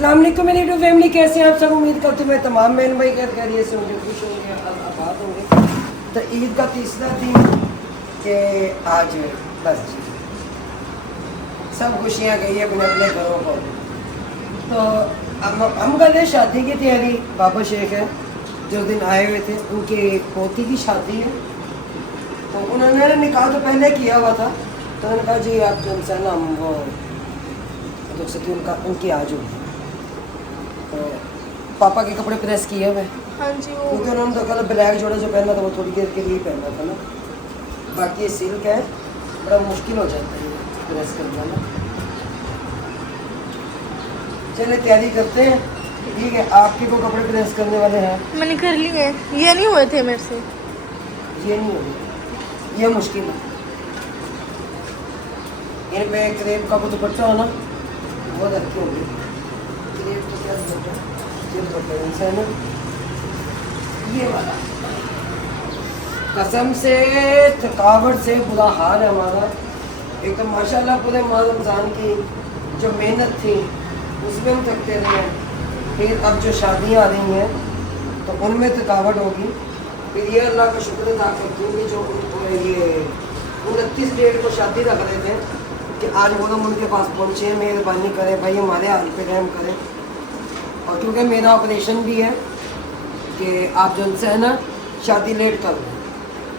अस्सलाम वालेकुम मेरी यूट्यूब फैमिली, कैसे हैं आप सब। उम्मीद करती हूँ मैं तमाम बहन भाई खैरियत से होंगे, खुश होंगे, आबाद होंगे। तो ईद का तीसरा दिन के आज बस जी सब खुशियाँ गई है अपने अपने घरों को। तो हम कर रहे शादी की तैयारी। बाबा शेख है जो दिन आए हुए थे, उनकी पोती की शादी है। तो उन्होंने निकाह तो पहले किया हुआ था, तो उन्होंने कहा जी आप जो है ना हम वो तो उनकी आज होगी। तो पापा के कपड़े प्रेस किए हुए, हाँ जी वो क्योंकि उन्होंने तो कल ब्लैक जोड़ा जो पहना था वो थोड़ी देर के लिए पहना था ना। बाकी ये सिल्क है, बड़ा मुश्किल हो जाता है प्रेस करना ना। चलिए तैयारी करते हैं, ठीक है। आपके को कपड़े प्रेस करने वाले हैं? मैंने कर लिए, ये नहीं हुए थे मेरे से। ये नहीं होगी, ये मुश्किल है। इनमें क्रेप का वो दुपट्टा हो ना, बहुत अच्छी होगी। क्रेप तो क्या दुपट्टा, ये दुपट्टा इनसे है ना, ये वाला। कसम से थकावट से बुरा हाल है हमारा। एक तो माशाल्लाह पूरे माह रमज़ान की जो मेहनत थी उसमें हम थकते रहे, फिर अब जो शादियाँ आ रही हैं तो उनमें थकावट होगी। फिर ये अल्लाह का शुक्र अदा करती हूँ कि जो ये 29 डेट को शादी रख रहे थे कि आज वो लोग उनके पास पहुँचे, मेहरबानी करें भाई, हमारे हाल पे रहम करें। और क्योंकि मेरा ऑपरेशन भी है कि आप जो है ना शादी लेट कर दें,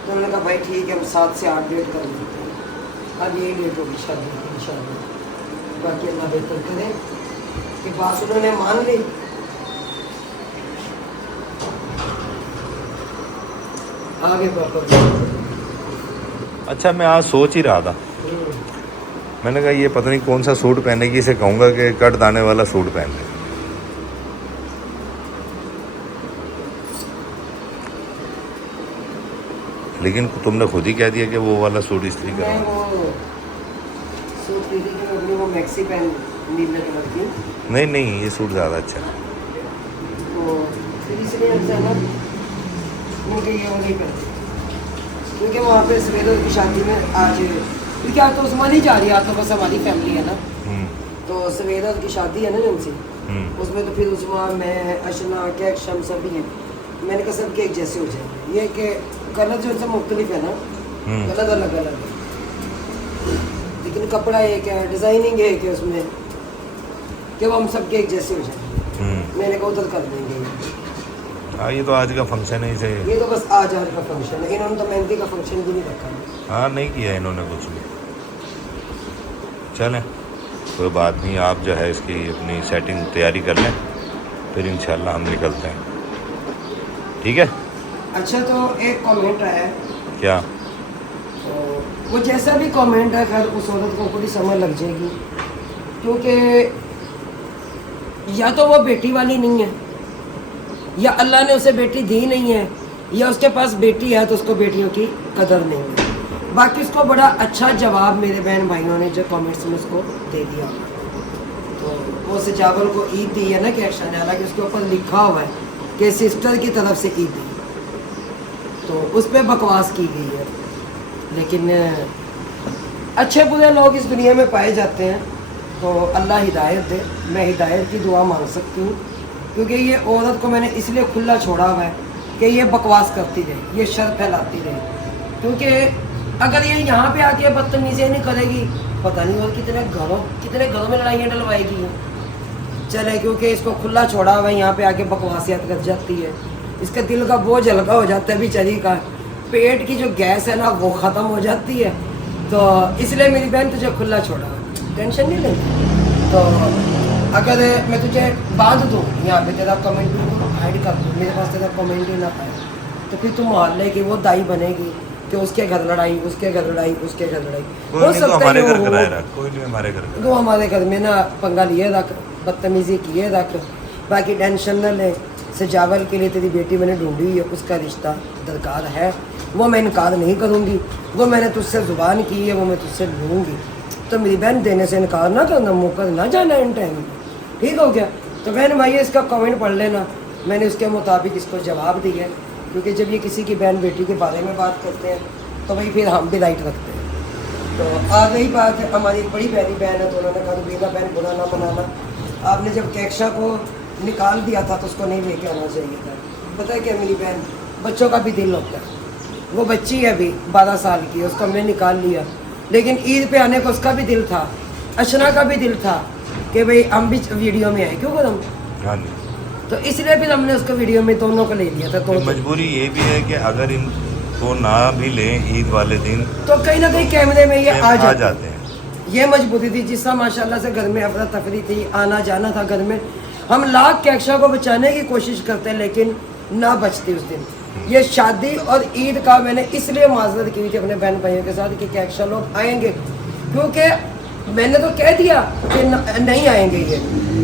तो उन्होंने कहा भाई ठीक है हम 7 से 8 डेट कर देते हैं। अब यही डेट होगी शादी की इंशाल्लाह। बाकी अल्लाह बेहतर करे कि बात उन्होंने मान ली। आगे पापा। अच्छा, मैं आज सोच ही रहा था, मैंने कहा ये पता नहीं कौन सा सूट पहनेगी, इसे कहूँगा कि कट दाने वाला सूट पहन ले। लेकिन तुमने खुद ही कह दिया कि वो वाला सूट इसलिए मैं करो। वो सूट ली थी कि मैं अपनी वो मैक्सी पहन नीले कलर की, नहीं नहीं, ये सूट ज़्यादा अच्छा है। तो फिर इसलिए अच्छा ना मुझे ये वो नहीं पहनती, क्योंकि वहाँ पे सवेरे की शादी में आज क्योंकि आज तो उस्मान ही जा रही है, आज तो बस हमारी फैमिली है ना। तो सवेरे की शादी है ना जिनसे, उसमें तो फिर उस्मान, मैं, अशना, कैक, शम सभी हैं। मैंने कहा सब के एक जैसे हो जाए, ये कि कलर जो है मुख्तलिफ है ना, कलर अलग अलग है, लेकिन कपड़ा एक है, डिज़ाइनिंग एक है उसमें, कि वो हम सबके एक जैसे हो जाए। मैंने कहा उधर कर देंगे। हाँ, ये तो आज का फंक्शन है, इसे ये तो बस आज का फंक्शन है, इन्होंने तो मेहंदी का फंक्शन भी नहीं रखा। हाँ नहीं किया इन्होंने कुछ भी। चलें, कोई बात नहीं, आप जो है इसकी अपनी सेटिंग तैयारी कर लें, फिर इंशाल्लाह हम निकलते हैं, ठीक है। अच्छा, तो एक कमेंट आया है, क्या? तो वो जैसा भी कमेंट है खैर उस औरत को पूरी समझ लग जाएगी, क्योंकि या तो वो बेटी वाली नहीं है, या अल्लाह ने उसे बेटी दी नहीं है, या उसके पास बेटी है तो उसको बेटियों की कदर नहीं है। बाकी उसको बड़ा अच्छा जवाब मेरे बहन भाइयों ने जो कमेंट्स में उसको दे दिया। तो वो सजावल को ईद दी है ना कि एक्शन, हालांकि उसके ऊपर लिखा हुआ है कि सिस्टर की तरफ से ईद दी, तो उस पर बकवास की गई है। लेकिन अच्छे बुरे लोग इस दुनिया में पाए जाते हैं, तो अल्लाह हिदायत दे। मैं हिदायत की दुआ मांग सकती हूँ, क्योंकि ये औरत को मैंने इसलिए खुला छोड़ा हुआ है कि ये बकवास करती रहे, ये शर फैलाती रहे। क्योंकि अगर ये यहाँ पे आके बदतमीज़ी नहीं करेगी, पता नहीं और कितने घरों में लड़ाइयाँ डलवाएगी। चले, क्योंकि इसको खुला छोड़ा हुआ है, यहाँ पे आके बकवासियत कर जाती है, इसका दिल का बोझ हल्का हो जाता है बेचारी का, पेट की जो गैस है ना वो ख़त्म हो जाती है। तो इसलिए मेरी बहन तुझे खुला छोड़ा, टेंशन नहीं लेगी। तो अगर मैं तुझे बांध दूँ यहाँ पे, तेरा कमेंट बिल्कुल हाइड कर दूँ, मेरे पास तेरा कमेंट ही ना आए, तो फिर तुम मोहल्ले की वो दाई बनेगी कि उसके घर लड़ाई, उसके घर लड़ाई, उसके घर लड़ाई। हो सकता है तो हमारे घर में ना पंगा लिए रख, बदतमीज़ी किए रख, बाकी टेंशन न ले। सजावल के लिए तेरी बेटी मैंने ढूंढी है, उसका रिश्ता दरकार है, वो मैं इनकार नहीं करूँगी। वो मैंने तुझसे ज़ुबान की है, वो मैं तुझसे लूँगी। तो मेरी बहन देने से इनकार ना करना, मुकर ना जाना इन टाइम, ठीक हो गया। तो बहन भाई इसका कमेंट पढ़ लेना, मैंने उसके मुताबिक इसको जवाब दिया है। क्योंकि जब ये किसी की बहन बेटी के बारे में बात करते हैं तो भाई फिर हम भी राइट रखते हैं। तो आ गई बात है, हमारी बड़ी प्यारी बहन है, तो उन्होंने कहा बिना बहन बुरा ना मनाना, आपने जब कैक्शा को निकाल दिया था तो उसको नहीं लेके आना चाहिए था। पता है क्या मेरी बहन, बच्चों का भी दिल होता है। वो बच्ची है अभी 12 साल की, उसको हमने निकाल लिया, लेकिन ईद पे आने को उसका भी दिल था, अशना का भी दिल था कि भाई हम भी वीडियो में आए, क्यों कदम, हाँ जी। तो इसलिए फिर हमने उसको वीडियो में दोनों को ले लिया था। तो मजबूरी ये भी है कि अगर इनको ना भी लें ईद वाले दिन तो कहीं ना कहीं कैमरे में ये आ जाते जाते हैं। ये मजबूरी थी, जिसका माशाल्लाह से घर में अफरा तफरी थी, आना जाना था घर में। हम लाख कैक्शा को बचाने की कोशिश करते हैं लेकिन ना बचती उस दिन। ये शादी और ईद का मैंने इसलिए माजरत की थी अपने बहन भाइयों के साथ कि कैक्शा लोग आएंगे, क्योंकि मैंने तो कह दिया कि नहीं आएंगे ये,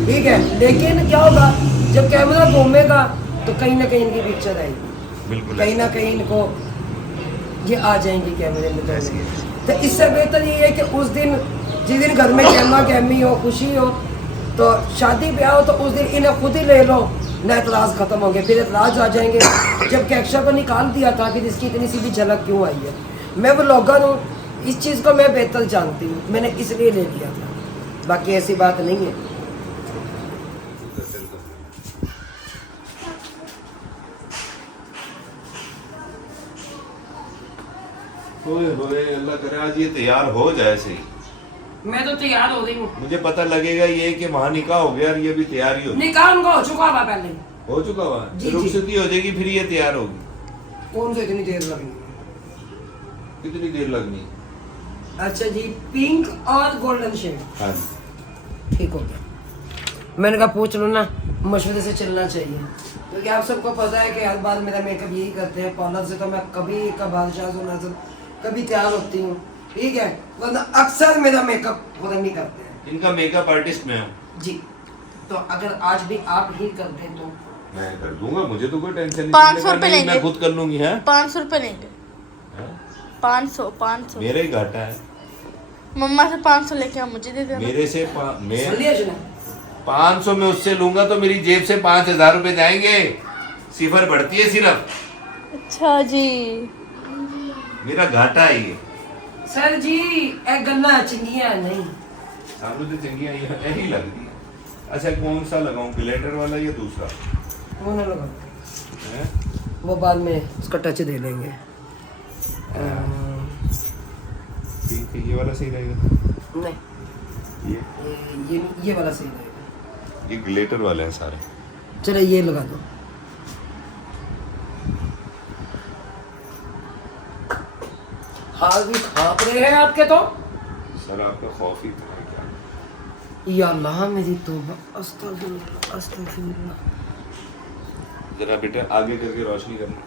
ठीक है, लेकिन क्या होगा जब कैमरा घूमेगा तो कहीं ना कहीं इनकी पिक्चर आएगी, बिल्कुल कहीं ना कहीं इनको ये आ जाएंगी कैमरे में। तो इससे बेहतर ये है कि उस दिन जिस दिन घर में कहमा कहमी हो, खुशी हो, तो शादी ब्याह हो, तो उस दिन इन्हें खुद ही ले लो, ना एतराज़ खत्म होंगे, फिर एतराज़ आ जाएंगे। जब कैक्शा को निकाल दिया था फिर इसकी इतनी सी भी झलक क्यों आई है। मैं व्लॉगर हूँ, इस चीज़ को मैं बेहतर जानती हूँ, मैंने इसलिए ले लिया था, बाकी ऐसी बात नहीं है। अल्लाह करे आज ये तैयार हो जाए सही। मैं तो तैयार हो रही हूँ, मुझे पता लगेगा ये कि वहाँ निकाह हो गया और ये भी तैयारी हो निकाह उनका हो चुका हुआ पहले, हो चुका हुआ, जी, रुखसती हो जाएगी फिर ये तैयार होगी। कौन सा इतनी देर लगनी, कितनी देर लगनी? अच्छा जी, पिंक और गोल्डन शेड, हाँ जी। ठीक हो गया। मैंने कहा पूछ लो ना, मशवरे से चलना चाहिए, क्योंकि आप सबको पता है कि हर बार मेरा मेकअप यही करते हैं पार्लर से, तो मैं कभी कभार शाज़ कभी तैयार होती हूँ, ठीक है, वरना अक्सर मेरा मेकअप खुद नहीं करते हैं। इनका मेकअप आर्टिस्ट मैं हूँ जी, तो अगर आज भी आप ही कर दें तो मैं कर दूंगा, मुझे तो कोई टेंशन नहीं। 500 रुपए लेंगे, मैं खुद कर लूंगी। है 500 रुपए लेंगे, 500 मेरा ही घाटा है। मम्मा से 500 लेके आप मुझे दे देना। मेरे से मैं सुन लिया सुना? 500 में उससे लूंगा तो मेरी जेब से 5000 रुपए जाएंगे, सिफर बढ़ती है सिर्फ। अच्छा जी, मेरा घाटा है ये। सर जी एक गन्ना चिंगिया नहीं, सामने तो चंगियाँ यही लगती है। अच्छा कौन सा लगाऊं, ग्लिटर वाला या दूसरा? वो ना लगा, हैं? वो बाद में उसका टच दे लेंगे। ठीक है, ये वाला सही रहेगा। नहीं ये वाला सही रहेगा। ये ग्लिटर वाला है सारे। चलो ये लगा दो। हाथ भी खाप रहे हैं आपके तो। सर आपका खौफ ही है क्या? या अल्लाह मेरी तौबा, अस्तगफिरुल्लाह अस्तगफिरुल्लाह। जरा बेटा आगे करके रोशनी करना।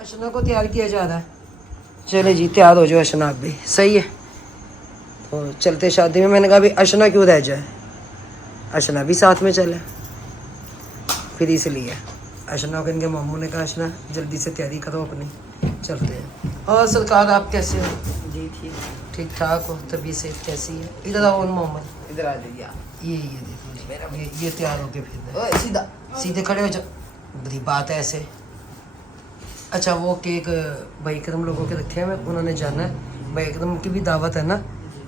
अशना को तैयार किया जा रहा है। चले जी तैयार हो जाओ अशना, आप भी सही है। तो चलते शादी में, मैंने कहा भी अशना क्यों रह जाए, अशना भी साथ में चले, फिर इसलिए अशना को इनके मामू ने कहा अशना जल्दी से तैयारी करो अपनी, चलते हैं। और सरकार आप कैसे हो? जी ठीक, ठीक ठाक हो, तबीयत सेहत कैसी है? इधर आओ मोहम्मद, इधर आ जाइए आप। ये देखो जी, मेरा ये तैयार होके फिर ओए सीधा। सीधे खड़े हो जाओ, बड़ी बात है ऐसे। अच्छा वो केक भाई कदम लोगों के रखे हुए, उन्होंने जाना है, भाई कदम की भी दावत है ना,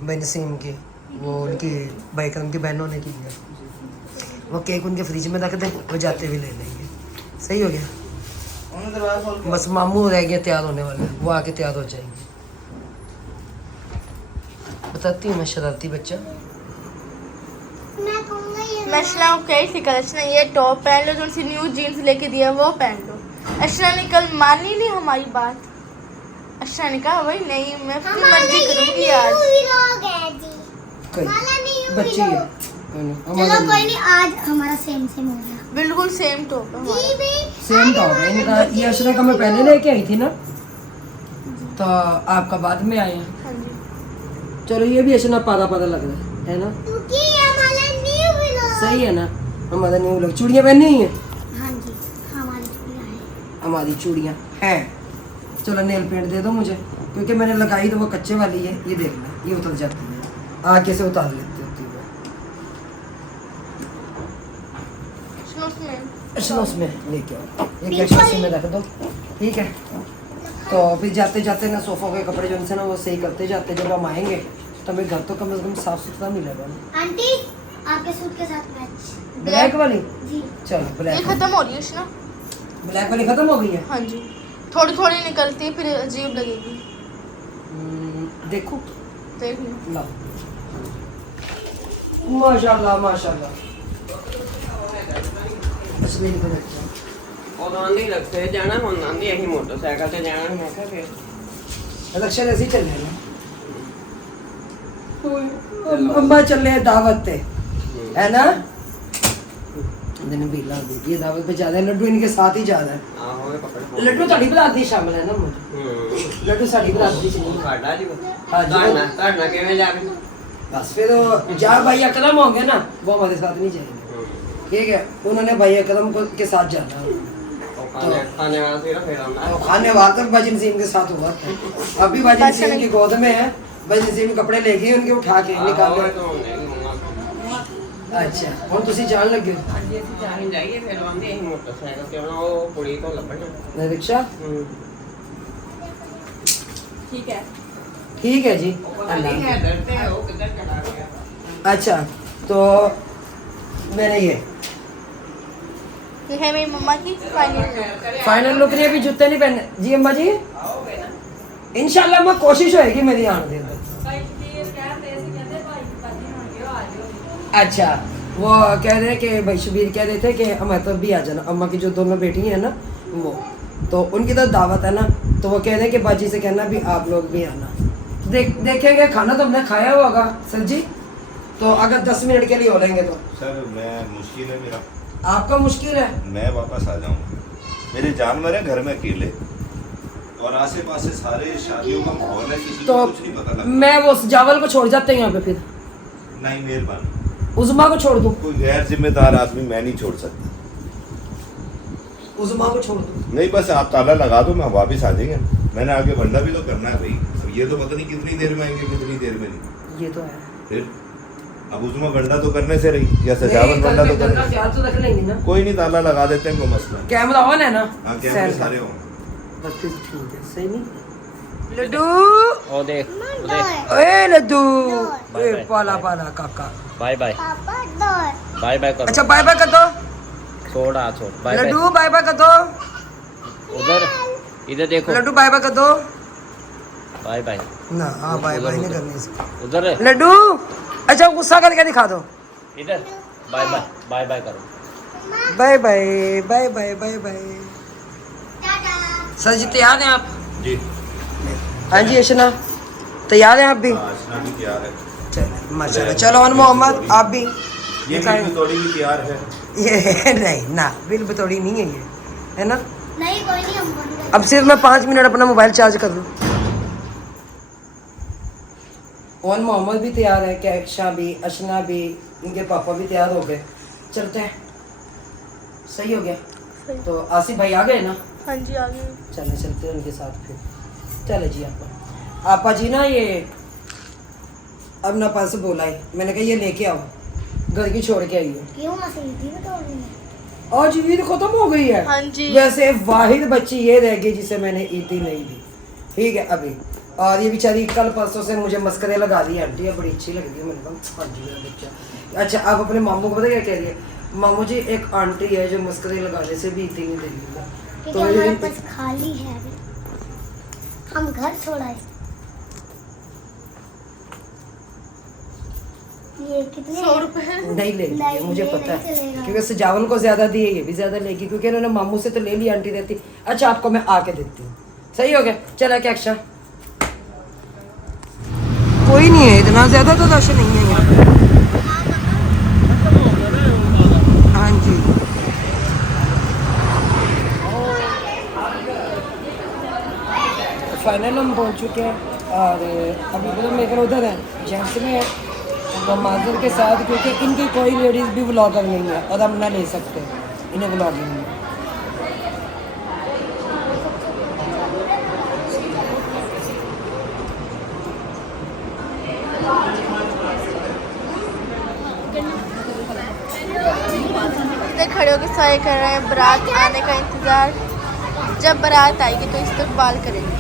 भाई नसीम की, वो उनकी भाई कदम की बहनों ने की है, वो केक उनके फ्रिज में रख दे, वो जाते हुए ले लेंगे। सही हो गया, उन्होंने दरवाजा खोल के- बस मामू रह गया तैयार होने वाले, वो आके तैयार हो जाएंगे। बताती हूँ मैं शरारती बच्चा। मैं अशना को कही थी कल, अशना ये टॉप पहन लो, जो सी न्यू जीन्स लेके दिया वो पहन लो। अशना ने कल मानी नहीं हमारी बात। अशना ने कहा भाई नहीं, मैं अपनी मर्जी करूंगी आज। कई बच्चे ही है। चलो कोई नहीं, आज हमारा सेम सेम हो गया। बिल्कुल सेम टॉप है हमारा। सेम टॉप है इनका। ये अशरा का मैं पहले लेके आई थी ना, तो आपका बाद में आए हैं। हाँ जी, चलो ये भी अशना पारा पारा लग रहा है ना, क्योंकि हमारा न्यू व्लॉग। सही है ना। हमारा न्यू लग, चूड़ियाँ पहनी हुई हैं, हाँ जी, हमारी चूड़ियां हैं। हमारी चूड़ियाँ हैं। चलो नेल पेंट दे दो मुझे, क्योंकि मैंने लगाई तो वो कच्चे वाली है, ये देखना ये उतर जाती है, आगे से उतार लेती होती है। अशना उसमें अशना उसमें लेके आओ, एक एक्स्ट्रा में रख दो, ठीक है। तो फिर जाते जाते ना सोफा के कपड़े जो उनसे ना वो सही करते जाते, जब हम आएंगे तो हमें घर तो कम से कम साफ सुथरा मिलेगा ना। आंटी आपके सूट के साथ मैच। ब्लैक वाली, जी चलो ये ब्लैक, खत्म हो रही है ना? ब्लैक वाली खत्म हो गई है। हाँ जी, थोड़ी थोड़ी निकलती है फिर अजीब लगेगी। देखो देख लो। ला, माशाल्लाह माशाल्लाह। बस मेरी को रखते हैं। ਉਦੋਂ ਆਂਦੀ ਲੱਗੇ ਜਾਣਾ, ਹੁਣ ਆਂਦੀ ਅਸੀਂ ਮੋਟਰਸਾਈਕਲ ਤੇ ਜਾਣਾ। ਮੈਂ ਕਿਹਾ ਫਿਰ इलेक्शन ऐसे ही चल रहे हैं। अम्मा चल रहे हैं दावत पे, है ना? दिन बिल्ला दी ये दावत पे ज्यादा है, लड्डू इनके साथ ही ज्यादा है। ਆਹੋ ਇਹ ਕੱਪੜੇ लड्डू ਤੁਹਾਡੀ ਬਰਾਦਰੀ ਸ਼ਾਮਲ ਹੈ ਨਾ ਮੁੰਡੇ? ਲੱਡੂ ਸਾਡੀ ਬਰਾਦਰੀ ਚ ਨਹੀਂ। ਸਾਡਾ ਜੀ हाँ जी। ਤੁਹਾਡਾ ਕਿਵੇਂ ਜਾਵੇ? बस फिर वो जहाँ भाई कदम होंगे ना वो हमारे साथ नहीं जाएंगे, ठीक है? उन्होंने भाई कदम के साथ जाना है। ਖਾਣੇ ਵਾਲਾ ਸੀ ਨਾ ਫਿਰ ਆਉਂਦਾ। और खाने वाला तक भाई नसीम के साथ हुआ था। अभी भाई नसीम की गोद में है, भाई नसीम कपड़े लेके उनके उठा के निकाल ਆਹੋ, ਇਹ रहे। ਤਾਂ ਹੁੰਦੇ ਹੀ ਮੰਮਾ। अच्छा हम तुसी जान लगे हो? ਹਾਂਜੀ ਅਸੀਂ ਜਾਣੀ ਜਾਈਏ, ਫਿਰ ਆਂਦੀ ਅਸੀਂ ਮੋਟਰਸਾਈਕਲ ਤੇ ਆਉਣਾ, ਉਹ ਕੁੜੀ ਤੋਂ ਲੱਭਣਾ। रिक्शा ठीक है। ठीक है जी। ਪਤਾ ਨਹੀਂ ਹੈ ਡਰਦੇ ਹੈ, ਉਹ ਕਿੱਧਰ ਚਲਾ ਗਿਆ। अच्छा तो मैंने ये है मेरी मम्मा की फाइनल। फाइनल लुक नहीं, अभी जूते नहीं पहने जी अम्मा जी। इंशाल्लाह मैं कोशिश होएगी मेरी आने दे दो। अच्छा वो कह रहे हैं कि भाई शबीर कह रहे थे कि हमारे तो भी आ जाना, अम्मा की जो दोनों बेटी हैं ना वो, तो उनकी तो दावत है ना, तो वो कह रहे हैं कि बाजी से कहना भी आप लोग भी आना। देखेंगे, खाना तो हमने खाया हुआ होगा सर जी, तो अगर 10 मिनट के लिए हो लेंगे तो सर मैं मुश्किल है मेरा, आपका मुश्किल है। मैं वापस आ जाऊंगा। मेरे जानवर है घर में अकेले, और आसे पास सारे शादियों का माहौल है, किसी तो को कुछ नहीं पता लगता। मैं वो जावल को छोड़ जाते हैं यहाँ पे, फिर नहीं मेहरबानी, उजमा को छोड़ दूँ, कोई गैर जिम्मेदार आदमी मैं नहीं छोड़ सकता। उजमा को छोड़ दूँ। नहीं बस आप ताला लगा दो, मैं वापस आ जाएंगे। मैंने आगे बढ़ना भी तो करना है भाई, अब ये तो पता नहीं कितनी देर में आएंगे कितनी देर में नहीं। ये तो है। फिर अब उसमें बंदा तो करने से रही, या सजावट बंदा तो करने से। ख्याल तो रख लेंगे ना। कोई नहीं, ताला लगा देते हैं, कोई मसला नहीं। कैमरा ऑन है ना? हाँ सैर कैमरे का। सारे हों। बस फिर ठीक है, सही नहीं? लड्डू, ओ देख ए लड्डू, बाय ए बाय। पाला पाला काका। बाय बाय पापा डोर। बाय बाय करो। अच्छा बाय बाय कर दो छोड़ आ छोड़ bye bye. Laddu, bye bye कर दो उधर इधर देखो लड्डू, बाय बाय कर दो बाय बाय। ना। हाँ बाय बाय नहीं करनी इसको। उधर लड्डू, अच्छा गुस्सा करके दिखा दो। इधर बाय बाय बाय बाय करो। Bye bye bye bye bye bye. Sir ji तैयार हैं आप? जी हाँ जी अशना तैयार हैं आप भी? आशना भी तैयार है, चलो माशाल्लाह। चलो अन मोहम्मद आप भी। ये भी थोड़ी भी तैयार है। ये नहीं ना, बिल बतौड़ी नहीं है ये, है ना? नहीं कोई नहीं, हम बंद कर। अब सिर्फ मैं 5 मिनट अपना मोबाइल चार्ज कर लूँ। ओन मोहम्मद भी तैयार है, कैक्षा भी, अशना भी, इनके पापा भी तैयार हो गए। चलते हैं, सही हो गया। सही। तो आसिफ भाई आ गए ना? हाँ जी आ गए। चले चलते हैं उनके साथ फिर। चले जी आपा जी ना ये अब ना पास से बोला है, मैंने कहा ये लेके आओ, घर की छोड़ के आई हो। क्यों आसिफ भी तोड़नी है? आज ईद खत्म हो गई है। हाँ जी। वैसे वाहिद बच्ची ये रह गई जिसे मैंने ईदी नहीं दी, ठीक है अभी। और ये बेचारी कल परसों से मुझे मस्करे लगा दी, आंटी अब बड़ी अच्छी लग रही है। मैंने कहा हाँ जी मेरा बच्चा। अच्छा आप अपने मामू को पता क्या कह रही है? मामू जी एक आंटी है जो मस्करे लगाने से भी ईदी नहीं दे रही। क्योंकि हमारे पास खाली है अभी, हम घर छोड़ा है। ये कितने 100 रुपए। नहीं लेगी नहीं, मुझे ये पता नहीं है, चलेगा। क्योंकि सजावल को ज्यादा दिए, ये भी ज्यादा लेगी, क्योंकि इन्होंने मामू से तो ले ली, आंटी देती। अच्छा आपको मैं आके देती हूँ, सही हो गया। चला क्या अक्षा, कोई नहीं है इतना ज्यादा तो रश नहीं है यहाँ पे। हाँ जी फाइनल हम पहुँच चुके हैं, और अभी तो मेरे उधर है जेंट्स में है तो माजर के साथ, क्योंकि इनकी कोई लेडीज़ भी व्लॉगर नहीं है और हम ना ले सकते इन्हें व्लॉगिंग में। इतने खड़े होकर सारे कर रहे हैं बारात आने का इंतजार। जब बारात आएगी तो इस्तकबाल करेंगे।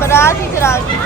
बारात इधर आ गई।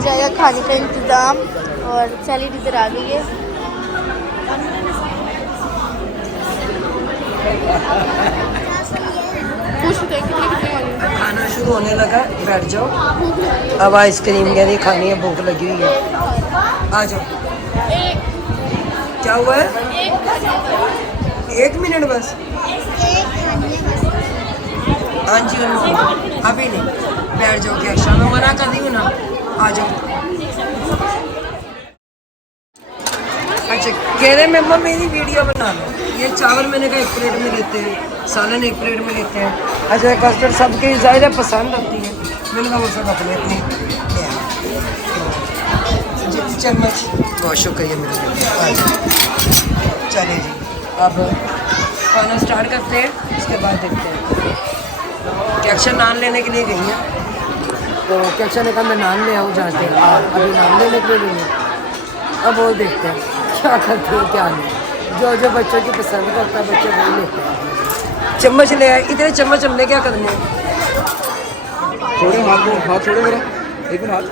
जाएगा खाने का इंतज़ाम और सैलड इधर आ गई है। खाना शुरू होने लगा, बैठ जाओ। अब आइसक्रीम कह रही खानी है, भूख लगी हुई है। आ जाओ। क्या हुआ है? 1 मिनट बस। हाँ जी अभी नहीं, बैठ जाओ। क्या शाम में मना कर दी हूँ ना, आ जाओ। अच्छा कह रहे मम्मा मेरी वीडियो बना लो। ये चावल मैंने कहा 1 प्लेट में लेते हैं, सालन 1 प्लेट में लेते हैं। अच्छा कस्टर्ड सबके ज़ाहिर है पसंद आती है, मैंने कहा वो सब अपने अपने चम्मच। बहुत शुक्रिया मेरे। चलिए जी अब खाना स्टार्ट करते हैं, उसके बाद देखते हैं। कैक्शन नान लेने के लिए गई हैं, तो कैक्शन ने कहा मैं नान ले आऊँ जाके। अभी नान लेने के लिए गई हैं। अब वो देखते हैं क्या करते हैं क्या नहीं। जो जो बच्चों की पसंद करता है बच्चे वही लेते हैं। चम्मच ले आए, इतने चम्मच हमने क्या करने हैं? छोड़ो हाथ को, हाथ छोड़ो मेरा, एक मिनट हाथ।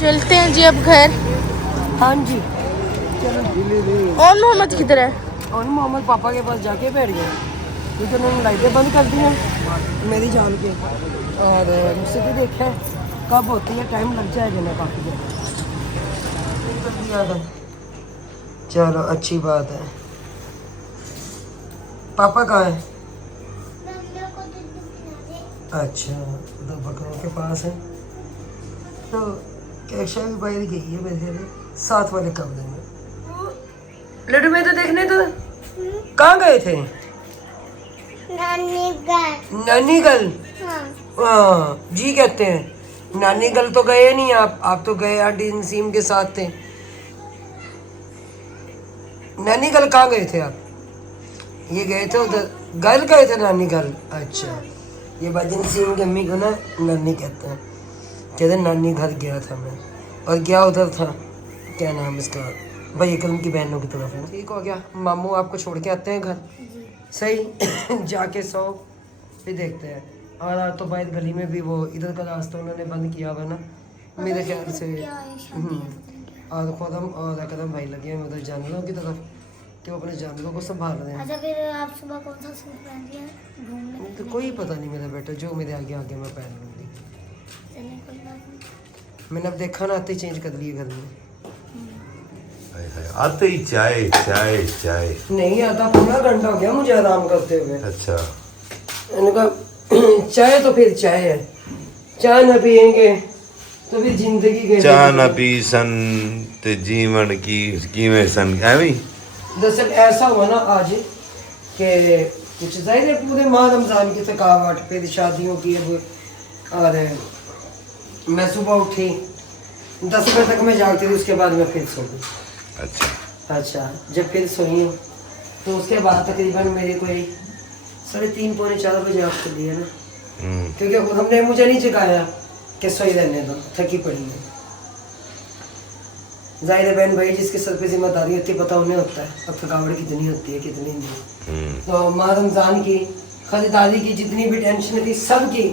चलते हैं जी अब घर। हाँ जी चलो। और मोहम्मद किधर है? और मोहम्मद पापा के पास जाके बैठ गए, क्योंकि उन्होंने लाइटें बंद कर दी हैं मेरी जान के। और मुझसे भी देखा है कब होती है, टाइम लग जाएगा ना काफ़ी देर। चलो अच्छी बात है। पापा कहाँ है? अच्छा तो बकरों के पास है। तो कैशा भी बाहर गई है मेरे साथ वाले कमरे में। लड्डू में तो देखने तो कहाँ गए थे? नानी गल। हाँ जी कहते हैं। नानी गल तो गए नहीं आप तो गए आंटी नसीम के साथ थे। नानी गल कहाँ गए थे आप? ये गए थे उधर, गल गए थे नानी गल। अच्छा ये बाजी नसीम की अम्मी को ना नानी कहते हैं। कहते नानी घर गया था मैं, और गया उधर था, क्या नाम इसका, भाई कदम की बहनों की तरफ है। ठीक हो गया, मामू आपको छोड़ के आते हैं घर। सही जाके सो, फिर देखते हैं। और आज तो बाहर गली में भी वो इधर का रास्ता उन्होंने बंद किया हुआ ना, मेरे ख्याल से क्या है शादी आधा कदम आधा कदम भाई लगे हैं उधर जानवरों की तरफ कि वो अपने जानवरों को संभाल रहे हैं। अच्छा फिर आप सुबह कौन सा सूट पहन रही हैं घूमने तो कोई पता नहीं मेरा बेटा, जो मेरे आगे आगे मैं पहन लूँगी। चलने कोई बात नहीं। मैंने अब देखा ना, आते ही चेंज कर लिए घर में। हाय हाय, आते ही चाय चाय चाय। नहीं, आधा पूरा घंटा हो गया मुझे आराम करते हुए। अच्छा, मैंने कहा चाय तो फिर चाय है, चाय न पियेंगे तो फिर जिंदगी के चाह ना पी सन ते जीवन की में सन एवं। दरअसल ऐसा हुआ ना आज कि कुछ जाहिर है पूरे माह रमजान की थकावट, फिर शादियों की अब, और मैं सुबह उठी 10 बजे तक मैं जागती थी, उसके बाद मैं फिर सो गई। अच्छा, जब फिर सोई हूँ तो उसके बाद तकरीबन मेरे कोई 3:30 पौने 4 बजे आप खुली है ना, क्योंकि हमने मुझे नहीं जगाया कि सोई रहने दो, थकी पड़ी है। जाहिर है बहन भाई जिसके सर पे जिम्मेदारी होती है पता उन्हें होता है अब थकावट कितनी होती है कितनी नहीं। तो माह रमजान की खरीदारी की जितनी भी टेंशन थी सबकी,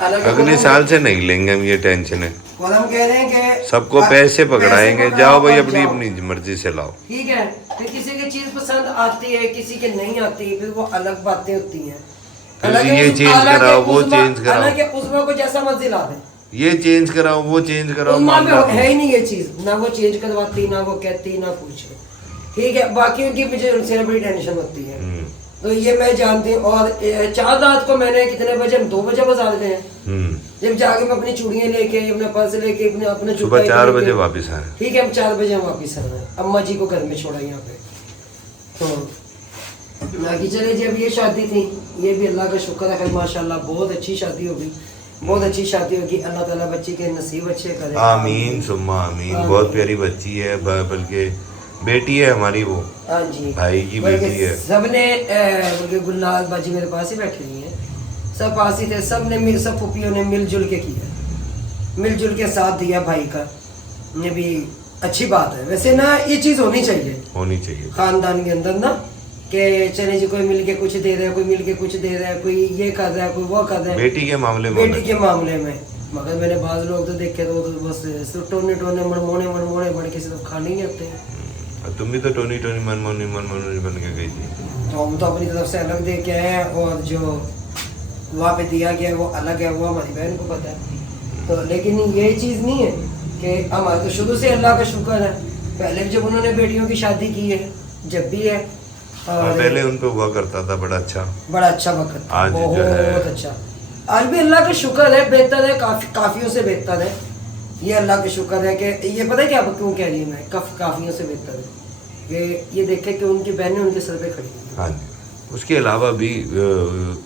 अगले साल से नहीं लेंगे हम ये टेंशन है। और हम कह रहे हैं कि सबको पैसे पकड़ाएंगे, जाओ भाई और अपनी जाओ। अपनी मर्जी से लाओ। ठीक है, फिर किसी की चीज पसंद आती है किसी के नहीं आती, फिर वो अलग बातें होती हैं। फिर ये चेंज कराओ वो चेंज कराओ, हालांकि उसमें को जैसा मर्जी ला दे, ये चेंज कराओ वो चेंज कराओ, उस माँ पे मामला है ही नहीं ये चीज, ना वो चेंज करवाती ना वो कहती ना पूछे। ठीक है, बाकी उनकी मुझे उनसे बड़ी टेंशन होती है, तो ये मैं जानती हूँ। और 4 रात को मैंने कितने बजे, हम 2 बजे बाजार गए हैं, जब जाके मैं अपनी चूड़ियाँ लेके अपना पर्स लेके अपने सुबह 4 बजे वापस आए। ठीक है, हम 4 बजे हम वापिस आ रहे हैं, अम्मा जी को घर में छोड़ा यहाँ पे। तो बाकी चले जी, अब ये शादी थी, ये भी अल्लाह का शुक्र है, माशाल्लाह बहुत अच्छी शादी होगी, बहुत अच्छी शादी होगी। अल्लाह ताला बच्चे के नसीब अच्छे करे, आमीन सुम्मा आमीन। बहुत प्यारी बच्ची है, बल्कि बेटी है हमारी, वो हाँ जी, भाई की बेटी है। सबने बल्कि गुलनाज बाजी मेरे पास ही बैठी हुई है, सब पास ही थे, सबने सब फूफियों ने मिलजुल के किया, मिलजुल के साथ दिया भाई का। ये भी अच्छी बात है वैसे ना, ये चीज़ होनी चाहिए खानदान के अंदर ना, कि चले जी कोई मिलके कुछ दे रहा है, कोई मिलके कुछ दे रहा है, कोई ये कर रहा है, कोई वो कर रहा है बेटी के मामले में, बेटी के मामले में। मगर मैंने बाज लोग तो देखे तो बस सिर्फ टोने मनमोने बन के सिर्फ खाने ही आते हैं। तुम भी तो टोनी मनमोनी बन के गई थी। तो हम तो अपनी तरफ से अलग दे के आए हैं, और जो वहाँ पे दिया गया है वो अलग है, वो हमारी बहन को पता है। तो लेकिन ये चीज़ नहीं है कि हमारे तो शुरू से अल्लाह का शुक्र है, पहले भी जब उन्होंने बेटियों की शादी की है, जब भी है, और पहले उन पे हुआ करता था बड़ा अच्छा वक्त, आज जो बहुत है अच्छा। आज भी अल्लाह का शुक्र है, बेहतर है, काफियों से बेहतर है। ये अल्लाह का शुक्र है कि ये पता है क्या क्यों कह रही है मैं, काफियों से बेहतर है कि ये देखे कि उनकी बहनें उनके सर पे खड़ी हैं। हाँ जी। उसके अलावा भी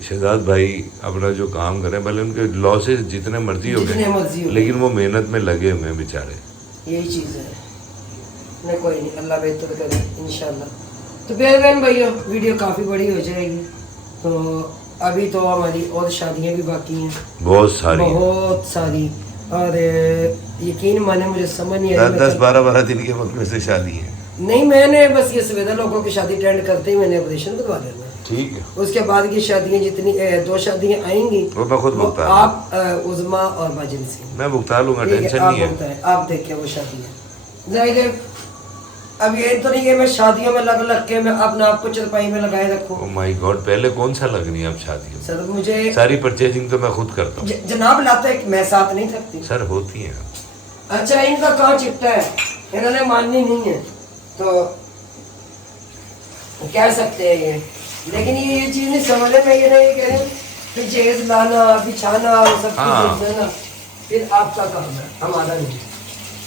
शहजाद भाई अपना जो काम करें, भले उनके लॉसेस जितने मर्जी हो गए, लेकिन वो मेहनत में लगे हुए हैं बेचारे। यही चीज़ है, नहीं कोई नहीं, अल्लाह बेहतर करे इंशाल्लाह। तो प्यारे बहन भाइयों, वीडियो काफ़ी बड़ी हो जाएगी, तो अभी तो हमारी और शादियां भी बाकी हैं, बहुत सारी, और यकीन माने मुझे समझ नहीं आ रही 10-12 दिन के वक्त में से शादी है। नहीं, मैंने बस ये सुविधा लोगों की शादी अटेंड करते ही मैंने ऑपरेशन करवा देना। ठीक है, उसके बाद की शादियां जितनी 2 शादियां आएंगी वो मैं खुद भुगता लूंगा। आप उज़मा और बाजिन से मैं भुगता लूंगा, ठीक है, टेंशन आप नहीं है। भुगताएं, आप देखें वो शादियां। जाहिर है अब ये तो नहीं है मैं शादियों में लग के मैं अपना आपको चरपाई में लगाए रखूं। ओह माय गॉड, पहले कौन सा लगनी है अब शादी? सर मुझे सारी परचेजिंग तो मैं खुद करता हूँ। जनाब लाते हैं, मैं साथ नहीं थकती। सर होती है। अच्छा, इनका कहाँ चिट्टा है, इन्होंने माननी नहीं है तो कह सकते हैं ये, लेकिन ये चीज़ नहीं समझ रहे। मैं ये नहीं कह रही हूँ फिर जहेज लाना बिछाना और सब कुछ देना फिर आपका काम है, हमारा नहीं,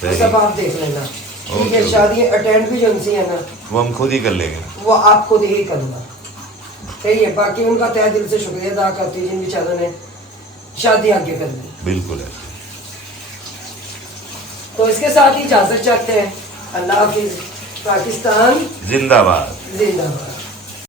तो सब आप देख लेना। ठीक है, शादी अटेंड भी जो उनसे है ना वो हम खुद ही कर लेंगे, वो आप खुद ही करना, सही है। बाकी उनका तहे दिल से शुक्रिया अदा करती हूँ जिन बेचारों ने शादी आगे कर दी। बिल्कुल है। तो इसके साथ ही इजाजत चाहते हैं। अल्लाह हाफिज। पाकिस्तान जिंदाबाद। जिंदाबाद।